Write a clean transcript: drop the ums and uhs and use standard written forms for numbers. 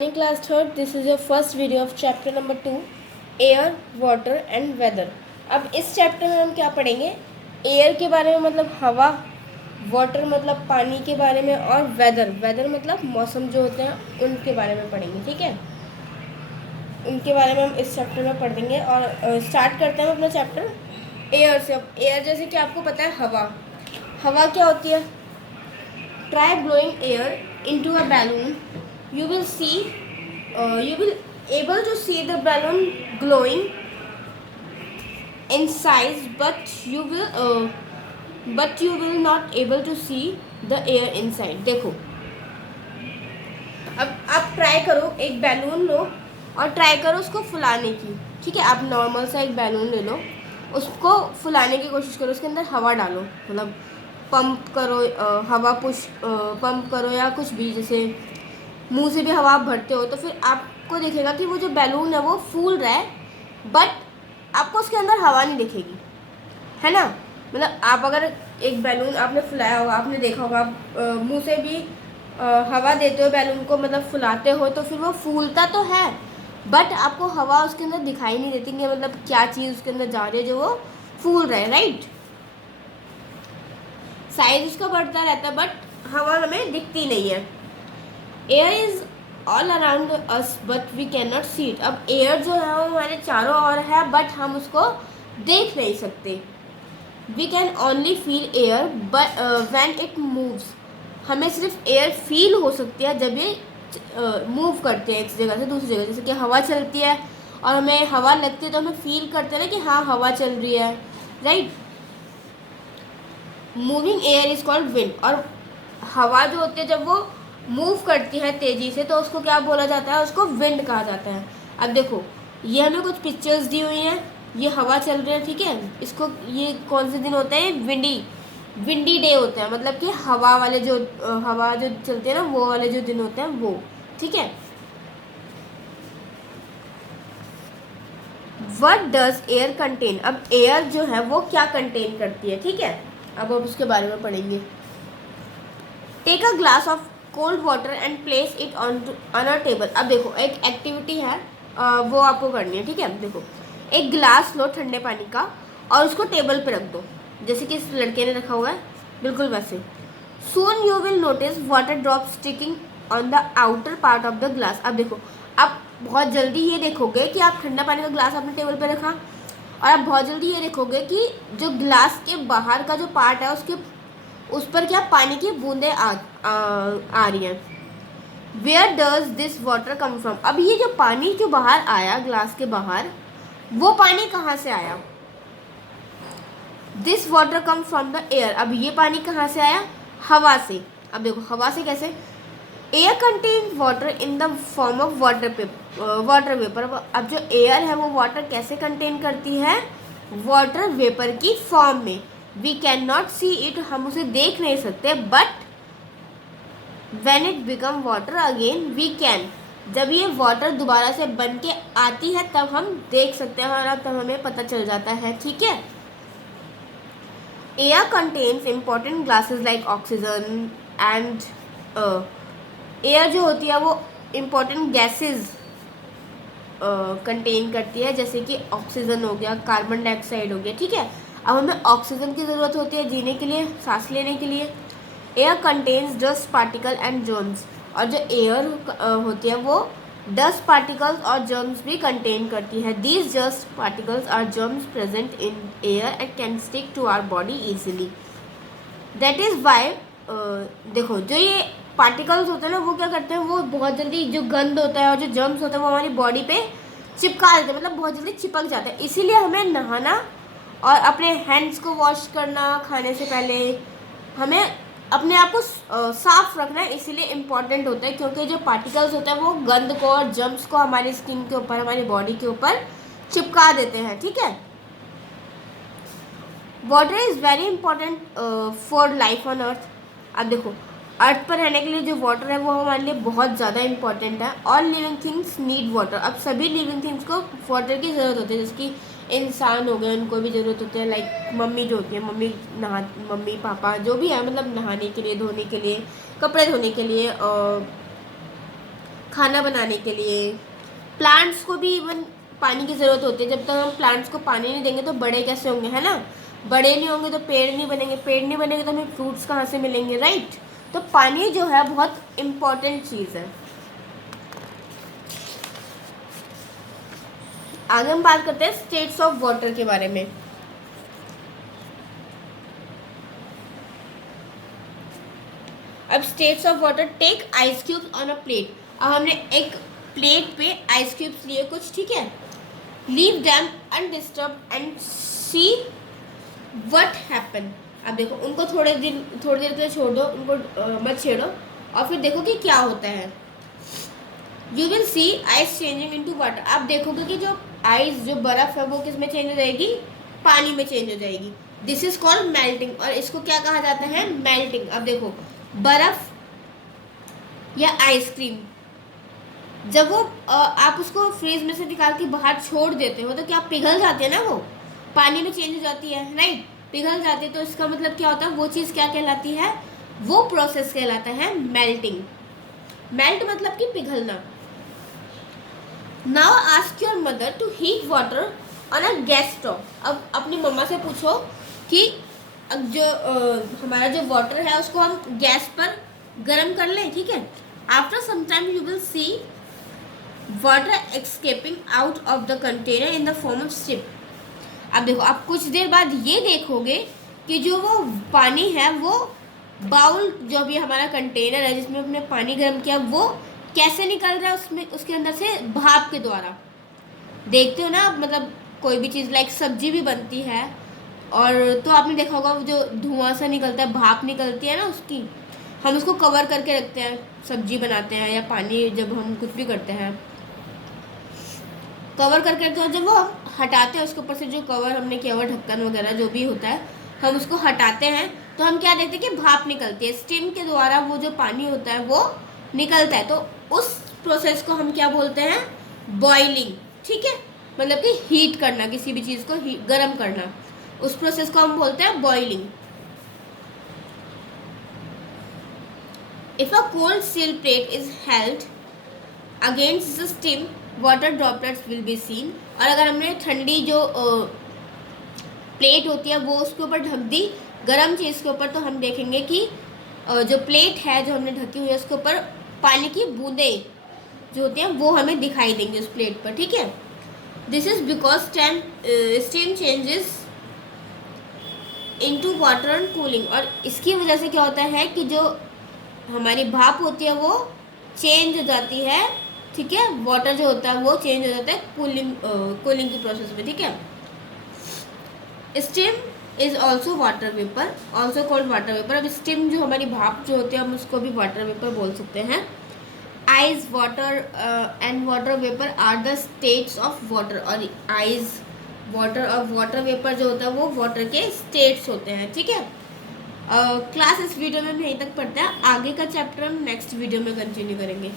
In class third, this is your first video of chapter number 2, air water and weather. अब इस chapter में हम क्या पढ़ेंगे? एयर के बारे में मतलब हवा, वाटर मतलब पानी के बारे में, और वेदर मतलब मौसम जो होते हैं उनके बारे में पढ़ेंगे। ठीक है, उनके बारे में हम इस चैप्टर में पढ़ देंगे। और स्टार्ट करते हैं अपना चैप्टर एयर से। अब एयर जैसे कि आपको पता है हवा क्या होती है? Try blowing air into a balloon, you will able to see the balloon glowing in size, but you will not able to see the air inside। देखो, अब आप ट्राई करो, एक बैलून लो और ट्राई करो उसको फुलाने की। ठीक है, आप नॉर्मल सा एक बैलून ले लो, उसको फुलाने की कोशिश करो, उसके अंदर हवा डालो, मतलब पंप करो, हवा पंप करो या कुछ भी, जैसे मुंह से भी हवा आप भरते हो, तो फिर आपको दिखेगा कि वो जो बैलून है वो फूल रहा है, बट आपको उसके अंदर हवा नहीं दिखेगी, है ना। मतलब आप अगर एक बैलून आपने फुलाया होगा, आपने देखा होगा, आप मुंह से भी हवा देते हो बैलून को, मतलब फुलाते हो, तो फिर वो फूलता तो है, बट आपको हवा उसके अंदर दिखाई नहीं देती कि मतलब क्या चीज़ उसके अंदर जा रही है जो वो फूल रहा है, राइट। साइज उसका बढ़ता रहता है, बट हवा हमें दिखती नहीं है। Air is all around us but we can not see it. अब एयर जो है वो हमारे चारों ओर है, बट हम उसको देख नहीं सकते। We can only feel air but when it moves. हमें सिर्फ एयर फील हो सकती है जब ये मूव करते हैं एक जगह से दूसरी जगह। जैसे कि हवा चलती है और हमें हवा लगती है तो हमें फील करते हैं ना कि हाँ हवा चल रही है, right. Moving air is called wind. और हवा जो होती है जब वो मूव करती है तेज़ी से, तो उसको क्या बोला जाता है? उसको विंड कहा जाता है। अब देखो, ये हमें कुछ पिक्चर्स दी हुई हैं, ये हवा चल रही है, ठीक है। इसको ये कौन से दिन होते हैं? विंडी डे होते हैं, मतलब कि हवा जो चलती है ना, वो वाले जो दिन होते हैं वो, ठीक है। What does air contain? अब एयर जो है वो क्या कंटेन करती है, ठीक है। अब हम उसके बारे में पढ़ेंगे। Take a glass of cold water and place it on a table. अब देखो, एक एक्टिविटी है, वो आपको करनी है, ठीक है। देखो, एक गिलास लो ठंडे पानी का और उसको टेबल पे रख दो, जैसे कि इस लड़के ने रखा हुआ है, बिल्कुल वैसे। Soon you will notice water drop sticking on the outer part of the glass. अब देखो, आप बहुत जल्दी ये देखोगे कि आप ठंडा पानी का ग्लास आपने टेबल पे रखा, और आप बहुत जल्दी ये देखोगे कि जो ग्लास के बाहर का जो पार्ट है उस पर क्या पानी की बूंदें आ रही हैं। Where does this water come from? अब ये जो पानी जो बाहर आया ग्लास के बाहर, वो पानी कहाँ से आया? This water come from the air. अब ये पानी कहाँ से आया? हवा से। अब देखो, हवा से कैसे? Air contain water in the form of water vapour. अब जो एयर है वो वाटर कैसे कंटेन करती है? वाटर वेपर की फॉर्म में। We can not see it, हम उसे देख नहीं सकते, but when it become water again we can. जब ये वाटर दोबारा से बन के आती है तब हम देख सकते हैं, और तब हमें पता चल जाता है, ठीक है। Air contains important gases like oxygen and air जो होती है वो इम्पॉर्टेंट गैसेस कंटेन करती है, जैसे कि ऑक्सीजन हो गया, कार्बन डाइऑक्साइड हो गया, ठीक है। अब हमें ऑक्सीजन की ज़रूरत होती है जीने के लिए, सांस लेने के लिए। Air contains dust particle and germs. और जो एयर होती है वो डस्ट पार्टिकल्स और जर्म्स भी कंटेन करती है। These dust particles are germs present in air and can stick to our body easily. That is why देखो, जो ये पार्टिकल्स होते हैं ना, वो क्या करते हैं? वो बहुत जल्दी जो गंद होता है और जो जर्म्स होते हैं वो हमारी बॉडी पे चिपका देते हैं, मतलब बहुत जल्दी चिपक जाते हैं। इसीलिए हमें नहाना और अपने हैंड्स को वॉश करना खाने से पहले, हमें अपने आप को साफ रखना है, इसीलिए इम्पॉर्टेंट होता है, क्योंकि जो पार्टिकल्स होते हैं वो गंद को और जर्म्स को हमारी स्किन के ऊपर, हमारी बॉडी के ऊपर चिपका देते हैं, ठीक है। Water is very important for life on earth. अब देखो, अर्थ पर रहने के लिए जो वाटर है वो हमारे लिए बहुत ज़्यादा इंपॉर्टेंट है। All living things need water. अब सभी लिविंग थिंग्स को वाटर की ज़रूरत होती है, जैसे कि इंसान हो गए, उनको भी ज़रूरत होती है। लाइक मम्मी जो होती है, मम्मी पापा जो भी है, मतलब नहाने के लिए, धोने के लिए, कपड़े धोने के लिए, खाना बनाने के लिए। प्लांट्स को भी इवन पानी की ज़रूरत होती है। जब तक हम प्लांट्स को पानी नहीं देंगे तो बड़े कैसे होंगे, है ना। बड़े नहीं होंगे तो पेड़ नहीं बनेंगे, पेड़ नहीं बनेंगे तो हमें फ्रूट्स कहाँ से मिलेंगे, राइट। तो पानी जो है बहुत इम्पॉर्टेंट चीज़ है। आगे हम बात करते हैं स्टेट्स ऑफ वाटर के बारे में। अब states of water, take ice cubes on a plate. अब हमने एक प्लेट पे आइस क्यूब्स लिए कुछ, ठीक है। Leave them undisturb and see what happen. अब देखो उनको थोड़ी देर के लिए छोड़ दो, उनको मत छेड़ो और फिर देखो कि क्या होता है। You will C ice changing into water. आप देखोगे कि जो आइस, जो बर्फ है वो किस में चेंज हो जाएगी, पानी में चेंज हो जाएगी। दिस इज कॉल्ड मेल्टिंग, और इसको क्या कहा जाता है, मेल्टिंग। अब देखो बर्फ या आइसक्रीम, जब वो आप उसको फ्रीज में से निकाल के बाहर छोड़ देते हो तो क्या पिघल जाती है ना, वो पानी में चेंज हो जाती है, राइट, पिघल जाती है। तो इसका मतलब क्या होता है, वो चीज़ क्या कहलाती है, वो प्रोसेस कहलाता है मेल्टिंग। मेल्ट मतलब कि पिघलना। Now ask your mother to heat water on a gas stove. अब अपनी मम्मा से पूछो कि जो हमारा जो वाटर है उसको हम गैस पर गर्म कर लें, ठीक है। After some time you will see water escaping out of the container in the form of steam. अब देखो, आप कुछ देर बाद ये देखोगे कि जो वो पानी है, वो बाउल जो भी हमारा कंटेनर है जिसमें हमने पानी गर्म किया, वो कैसे निकल रहा है, उसमें उसके अंदर से भाप के द्वारा। देखते हो ना आप, मतलब कोई भी चीज़ लाइक सब्जी भी बनती है और तो आपने देखा होगा वो जो धुआं सा निकलता है, भाप निकलती है ना उसकी, हम उसको कवर करके रखते हैं, सब्जी बनाते हैं या पानी जब हम कुछ भी करते हैं कवर करके रखते हैं। जब वो हम हटाते हैं उसके ऊपर से जो कवर हमने किया हुआ, ढक्कन वगैरह जो भी होता है, हम उसको हटाते हैं तो हम क्या देखते हैं कि भाप निकलती है, स्टीम के द्वारा वो जो पानी होता है वो निकलता है। तो उस प्रोसेस को हम क्या बोलते हैं, बॉइलिंग, ठीक है। मतलब कि हीट करना, किसी भी चीज़ को गर्म करना, उस प्रोसेस को हम बोलते हैं boiling. If a cold steel plate is held against the steam, water droplets will be seen. और अगर हमने ठंडी जो प्लेट होती है वो उसके ऊपर ढक दी गर्म चीज़ के ऊपर, तो हम देखेंगे कि जो प्लेट है जो हमने ढकी हुई है उसके ऊपर पानी की बूंदें जो होती हैं वो हमें दिखाई देंगी उस प्लेट पर, ठीक है। This is because steam changes into water and cooling. और इसकी वजह से क्या होता है कि जो हमारी भाप होती है वो चेंज हो जाती है, ठीक है। वाटर जो होता है वो चेंज हो जाता है कूलिंग की प्रोसेस में, ठीक है। Steam is also water vapour, also called water vapour. अब स्टीम जो हमारी भाप जो होती है हम उसको भी वाटर वेपर बोल सकते हैं। Ice, water and water vapour are the states of water. और आइस, वाटर और वाटर वेपर जो होता है वो वाटर के स्टेट्स होते हैं, ठीक है। क्लास इस वीडियो में हम यहीं तक पढ़ते हैं, आगे का चैप्टर हम नेक्स्ट वीडियो में कंटिन्यू करेंगे।